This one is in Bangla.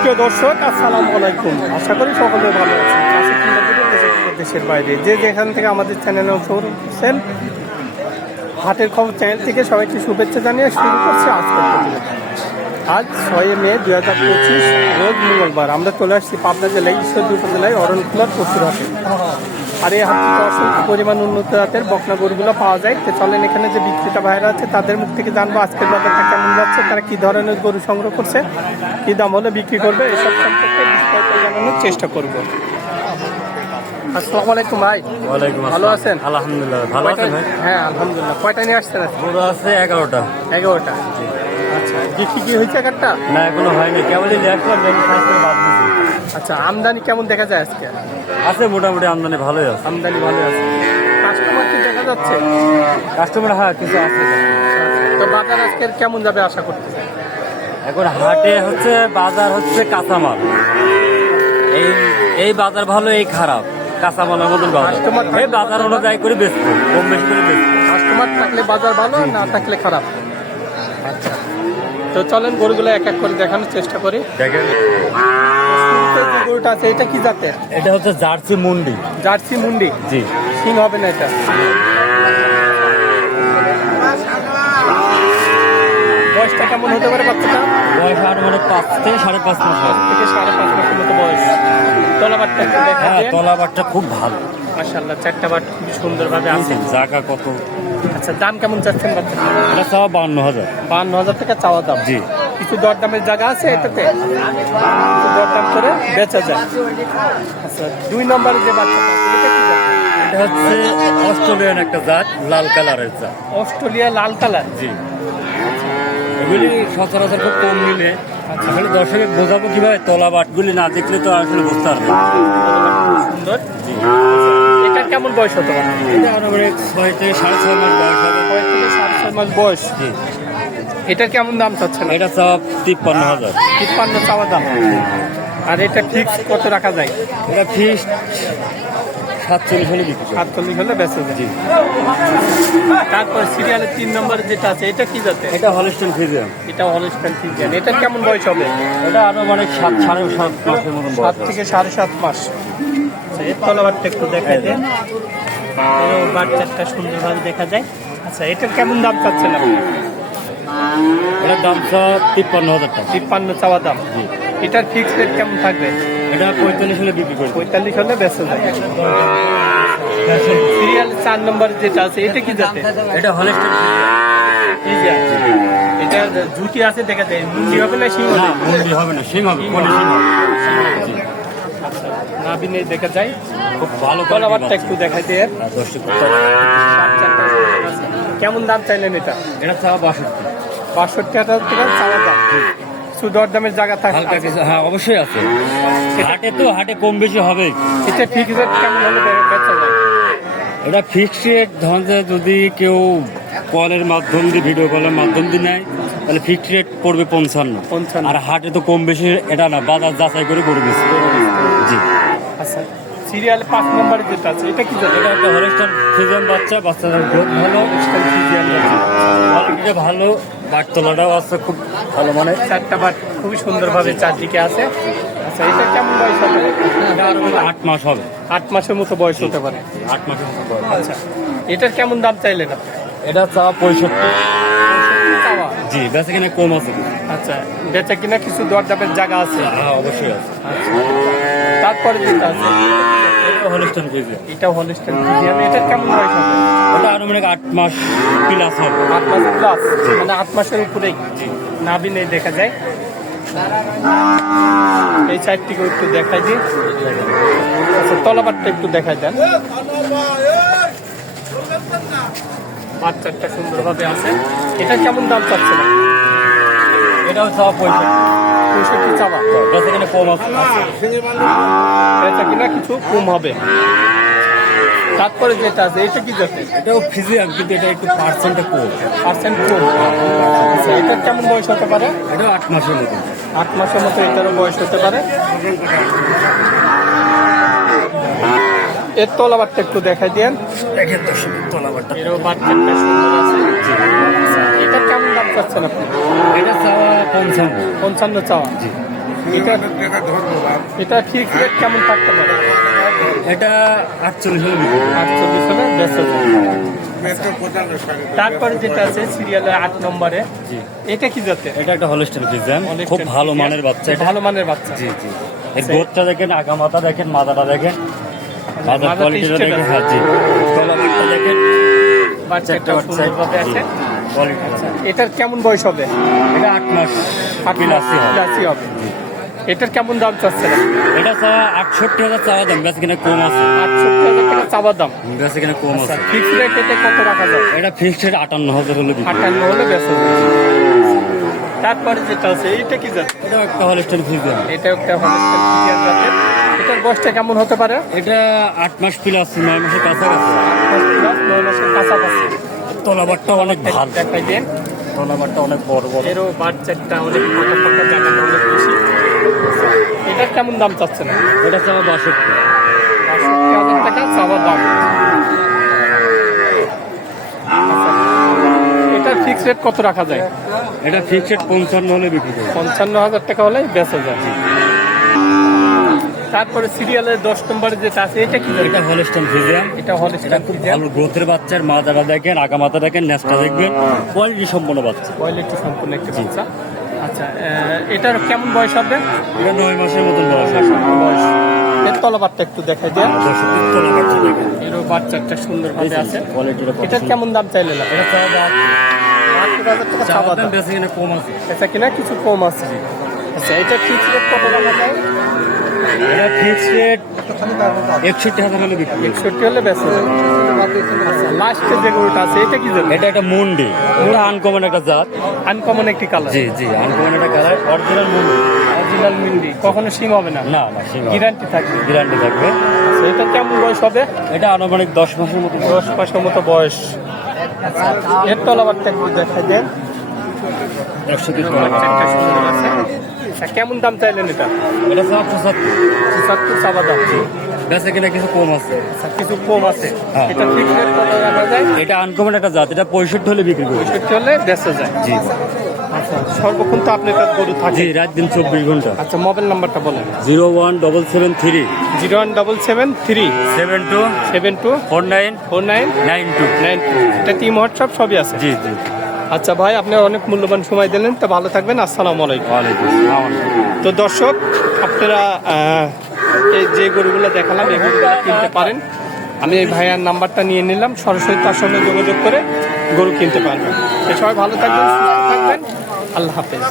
সুপ্রিয় দর্শক, আসসালামু আলাইকুম। আশা করি সকলে ভালো আছেন। দেশের বাইরে যে যেখান থেকে আমাদের চ্যানেলে অংশগ্রহণ করছেন হাটের খবর চ্যানেল থেকে সবাইকে শুভেচ্ছা জানিয়ে শুরু করছে আজকের আজ ছয় মে দুই হাজার পঁচিশ, রোজ মঙ্গলবার। আমরা চলে আসছি পাবনা জেলায়, ঈশ্বরদী উপজেলায়, অরণকুলার পশুর হাটে। আর এই হাটটিতে অসংখ্য পরিমাণ উন্নত জাতের বকনা গরুগুলো পাওয়া যায়। তো চলেন এখানে যে বিক্রেতা ভাইরা আছে তাদের মুখ থেকে জানব আজকের বাজারটা কেমন যাচ্ছে তারা কি ধরনের গরু সংগ্রহ করছে কি দাম হলে বিক্রি করবে এসব সম্পর্কে বিস্তারিত জানানোর চেষ্টা করব। আসসালামু আলাইকুম ভাই। ওয়ালাইকুম ভালো আছেন? আলহামদুলিল্লাহ ভালো আছেন হ্যাঁ আলহামদুলিল্লাহ। কয়টা নিয়ে আসছেন? গরু আছে এগারোটা। এগারোটা। আচ্ছা বিক্রি কি হয়েছে একটা না এখনও হয়নি। কেবলই আচ্ছা আমদানি কেমন দেখা যায় আজকে? আছে মোটামুটি আমদানি ভালোই আছে। আমদানি ভালোই আছে। কাস্টমার কি দেখা যাচ্ছে? কাস্টমার হ্যাঁ কিছু আছে। তো বাজার আজকের কেমন যাবে আশা করতেছেন? এখন হাটে হচ্ছে বাজার হচ্ছে কাঁচামাল। এই এই বাজার ভালো এই খারাপ। কাঁচামালের মতন বাজার। এই বাজার অনুযায়ী করে বেচবো কম বেশি করে বেচবো। কাস্টমার থাকলে বাজার ভালো না থাকলে খারাপ? আচ্ছা। তো চলেন গরুগুলো এক এক করে দেখানোর চেষ্টা করি। দেখেন। গরুটা আছে এটা কি জাতের? এটা হচ্ছে জার্সি মুন্ডি। জার্সি মুন্ডি? জি। সিং হবে না এটা? বয়সটা কেমন হতে পারে বাচ্চাটা? বয়স আর মানে পাঁচ থেকে সাড়ে পাঁচ মাস হবে। থেকে সাড়ে পাঁচ মাসের মতো বয়স। একটু দেখা হ্যাঁ দিয়ে তলাবারটা খুব ভালো। মাসাল্লাহ চারটা বাট খুবই সুন্দরভাবে আছে। জায়গা কত? আচ্ছা দাম কেমন চাচ্ছেন বাচ্চা এটা চাওয়া বান্ন হাজার। বান্ন হাজার টাকা চাওয়া দাম। জি। কিছু দরদামের জায়গা আছে এটাতে? দরদাম করে বেচা যায়। আচ্ছা দুই নম্বর যে বাচ্চাটা এটা হচ্ছে অস্ট্রেলিয়ান একটা জাত লাল কালারের জাত। অস্ট্রেলিয়া লাল কালার? জি। এগুলি সচরাচর খুব কম মিলে। আসলে দর্শকে বোঝাবো কীভাবে তলা বাটগুলি না দেখলে তো আসলে বুঝতে পারবে সুন্দর। জি। এটা কেমন বয়স হতে পারে? এটা আনুমানিক ছয় থেকে সাড়ে ছয় মাস বয়স হবে। ছয় থেকে সাড়ে ছয় মাস বয়স। জি। এটা কেমন দাম চাচ্ছেন? এটা চাওয়া তিপ্পান্ন হাজার। তিপ্পান্ন চাওয়া দাম। আর এটা ফিক্স কত রাখা যায়? এটা ফিস সাতচল্লিশ হলে বিক্রি সাতচল্লিশ হলে বেঁচে জি। তারপর সিরিয়ালের তিন নম্বর যেটা আছে এটা কি যাতে এটা হলিস্টন ফিজিয়াম এটা হলস্টাইন ফিজিয়ান এটার কেমন বয়স হবে? এটা আনুমানিক সাত সাড়ে সাত মাসের মতন সাত থেকে সাড়ে সাত মাস। আচ্ছা এর তলাবারটা একটু দেখা যায় বাচ্চাটা সুন্দরভাবে দেখা যায়। আচ্ছা এটার কেমন দাম চাচ্ছেন আপনি? এটার দাম চাওয়া তিপ্পান্ন হাজার টাকা। তিপ্পান্ন চাওয়া দাম। জি। এটার ফিক্স রেট কেমন থাকবে? এটা পঁয়তাল্লিশ হলে বিক্রি করবে। পঁয়তাল্লিশ হলে বেঁচে যায়। সিরিয়াল চার নম্বর যেটা আছে এটা কি যাতে এটা হলিস্টন এটা জুটি আছে দেখা যায়। মুন্ডি হবে না সিং হবে? মুন্ডি হবে না সিং হবে কোনে সিং হবে? নাবিনে দেখা যায়। খুব ভালো তলাবারটা একটু দেখা যায় দর্শক বাচ্চাটা সুন্দর আছে। কেমন দাম চাইলেন এটা? এটা চাওয়া বাষট্টি। বাষট্টি হাজার টাকা চাওয়া দাম। দরদামের জায়গা থাকে হালকা কিছু হ্যাঁ অবশ্যই আছে। হাটে তো হাটে কম বেশি হবে এটা ফিক্স রেট কেমন হলে বেচা যায়? এটা ফিক্সড রেট ধরেন যদি কেউ কলের মাধ্যম দিয়ে ভিডিও কলের মাধ্যম দিয়ে নেয় তাহলে ফিক্সড রেট পড়বে পঞ্চান্ন। পঞ্চান্ন। আর হাটে তো কম বেশি এটা না বাজার যাচাই করে করে বেশি জি। আচ্ছা সিরিয়াল পাঁচ নম্বরে যেটা আছে এটা কি জানো এটা একটা হরেস্টার ফিজিয়াম বাচ্চা বাচ্চাদের গ্রোথ ভালো। কোয়ালিটিটা ভালো। বাটতলাটাও আছে খুব ভালো মানে চারটা বাট খুবই সুন্দরভাবে চারদিকে আছে। আচ্ছা এটা কেমন বয়স হবে? আট মাস হবে। আট মাসের মতো বয়স হতে পারে। আট মাসের মতো বয়স। আচ্ছা এটার কেমন দাম চাইলেন আপনি? এটা চাওয়া পঁয়ষট্টি। জি বেচা কিনা কম আছে। আচ্ছা বেচা কিনা কিছু দরদামের জায়গা আছে? হ্যাঁ অবশ্যই আছে। আচ্ছা তারপরে যেটা আছে হলিস্টন ফিজিয়াম এটা হলিস্টার ফিজিয়াম এটার কেমন বয়স হবে ওটা আনুমানিক আট মাস প্লাস হবে। আট মাস প্লাস মানে আট মাসের উপরেই। নাবিনে দেখা যায়। এই সাইডটিকে একটু দেখাই দিই। আচ্ছা তলাবারটা একটু দেখাই দেন। বাচ্চাটা সুন্দরভাবে আছে। এটা কেমন দাম চাচ্ছে না এটাও চাওয়া চাওয়া কম আছে কিনা কিছু কম হবে তারপরে যেটা আছে এটা কি যাচ্ছে এটাও ফিজিয়াম কিন্তু এটা একটু পার্সেন্টটা কম পার্সেন্ট কম আচ্ছা এটা কেমন বয়স হতে পারে এটাও আট মাসের মতো আট মাসের মতো এটারও বয়স হতে পারে এর তলাবারটা একটু দেখাই দেন। দেখেন তলাবারটা। এরও বাচ্চাটা সুন্দর আছে। এটা চাচ্ছেন আপনি? এটা চাওয়া পঞ্চান্ন। পঞ্চান্ন চাওয়া। জি। এটা এটা ফিক্স রেট কেমন থাকতে পারে? এটা আটচল্লিশ হলে আটচল্লিশ হলে বেচা তারপরে যেটা আছে সিরিয়ালে আট নম্বরে। জি। এটা কি জাতের? এটা একটা হলস্টেন ফ্রিজিয়ান খুব ভালো মানের বাচ্চা ভালো মানের বাচ্চা। জি জি। এর গোটটা দেখেন আগা মাথা দেখেন মাথাটা দেখেন। মাথার কোয়ালিটিটা দেখেন। হ্যাঁ জি। দেখেন বাচ্চা একটা সুন্দরভাবে আছে। এটার কেমন বয়স হবে? এটা আট মাস আট। বিলাসী হবে। এটার কেমন দাম চাচ্ছে এটা চাওয়া আটষট্টি হাজার চাওয়া দাম বেশি কিনা কম আছে। আটষট্টি হাজার টাকা চাবার দাম। বেশি কিনা কম আছে। ফিক্স রেট এতে কত রাখা যায়? এটা ফিক্সড রেট আটান্ন হাজার হলে আটান্ন হলে বেচা তারপরে যেটা আছে এইটা কি জাত? এটা একটা হলস্টেন ফ্রিজিয়ান এটা একটা হলস্টেইন ফ্রিজিয়ান জাতের। এটার বয়সটা কেমন হতে পারে? এটা আট মাস প্লাস নয় মাসের কাছাকাছি। পাঁচ plus নয় মাসের কাছাকাছি। তলাবারটা অনেক ভালো। দেখাই দেন। তলাবারটা অনেক বড় বড়। এরও অনেক ফাঁকা জায়গাটা অনেক বেশি। এটার কেমন দাম চাচ্ছে না এটা চাওয়া বাষট্টি। বাষট্টি হাজার টাকা চাওয়ার দাম। আচ্ছা। এটার ফিক্স রেট কত রাখা যায়? এটা ফিক্সড রেট পঞ্চান্ন হলে বিক্রি করব। পঞ্চান্ন হাজার টাকা হলে বেচা যায়। তারপরে সিরিয়ালের দশ নম্বরে যেটা আছে এটা কি? এটা হলস্টেন ফ্রিজিয়ান এটা এটা হলস্টাইন খুব ভালো গ্রোথের বাচ্চার মাথাটা দেখেন আগা মাথা দেখেন নেসটা দেখবেন কোয়ালিটি সম্পন্ন বাচ্চা। কোয়ালিটি সম্পূর্ণ একটা বাচ্চা। আচ্ছা এটার কেমন বয়স হবে? এটা নয় মাসের মতন বয়স। বয়স। এর তলাবারটা একটু দেখাই দেন। এরও বাচ্চাটা সুন্দরভাবে আছে। এটার কেমন দাম চাইলে না এটা কিনা কম আছে। এটা কিনা কিছু কম আছে। আচ্ছা এটা রেট কত টাকা যায় রেট একষট্টি হাজার হলে বিক্রি একষট্টি হলে আচ্ছা লাস্টে যে গরুটা আছে এটা কি এটা একটা মুন্ডি। আনকমন একটা জাত। আনকমন একটি কালার জি জি আনকমন একটা কালার অরিজিনাল মুন্ডি। অরিজিনাল মিন্ডি। কখনো সিম হবে না? না গ্যারান্টি থাকবে। গ্যারান্টি থাকবে। আচ্ছা এটা কেমন বয়স হবে? এটা আনুমানিক দশ মাসের মতো দশ মাসের মতো বয়স। এর তলাবারটা একটু দেখাই দেন। একশো তিন আচ্ছা, কেমন দাম চাইলেন এটা? এটা পঁচাত্তর। চাবা দাম। কিনা কিছু কম আছে। আচ্ছা কিছু কম আছে। হ্যাঁ। এটা ফিক্স কত রাখা যায়? এটা আনকমন একটা জাত এটা পঁয়ষট্টি হলে বিক্রি পঁয়ষট্টি হলে বেচা যায়। জি। আচ্ছা সর্বক্ষণ তো গরু থাকে। রাত দিন চব্বিশ ঘণ্টা। আচ্ছা মোবাইল নাম্বারটা বলেন। Zero one double seven three. Zero one double seven three. Seven two seven two four nine four nine nine two. Nine two. এটা টিম হোয়াটসঅ্যাপ সবই আছে? জি জি। আচ্ছা ভাই আপনি অনেক মূল্যবান সময় দিলেন তো ভালো থাকবেন আসসালামু আলাইকুম। তো দর্শক আপনারা এই যে গরুগুলো দেখালাম এই গরুগুলো কিনতে পারেন। আমি এই ভাইয়ার নাম্বারটা নিয়ে নিলাম সরাসরি তার সঙ্গে যোগাযোগ করে গরু কিনতে পারবেন। সবাই ভালো থাকবেন সুস্থ থাকবেন। আল্লাহ হাফেজ।